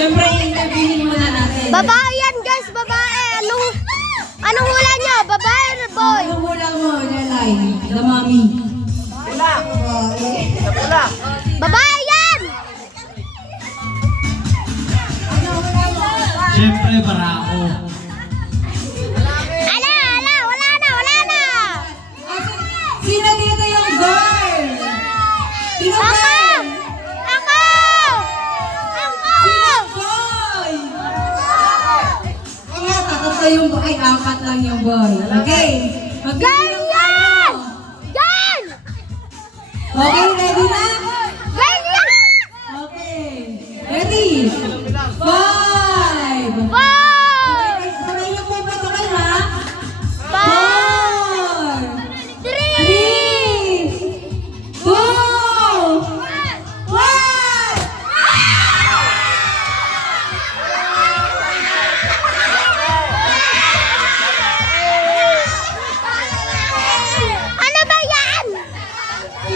Siyempre, interviewin muna natin. Babae yan guys, babae. Anong hula nyo? Babae or boy? Anong hula mo, Relay? The mommy. Babae yan! Siyempre, barako. Wala na. Sino dito yung girl? Sino Ako! girl? Ako! Sino boy? Kaya tatlo yung boy. Ay, apat lang yung boy. Okay. Girl yan! Girl! Okay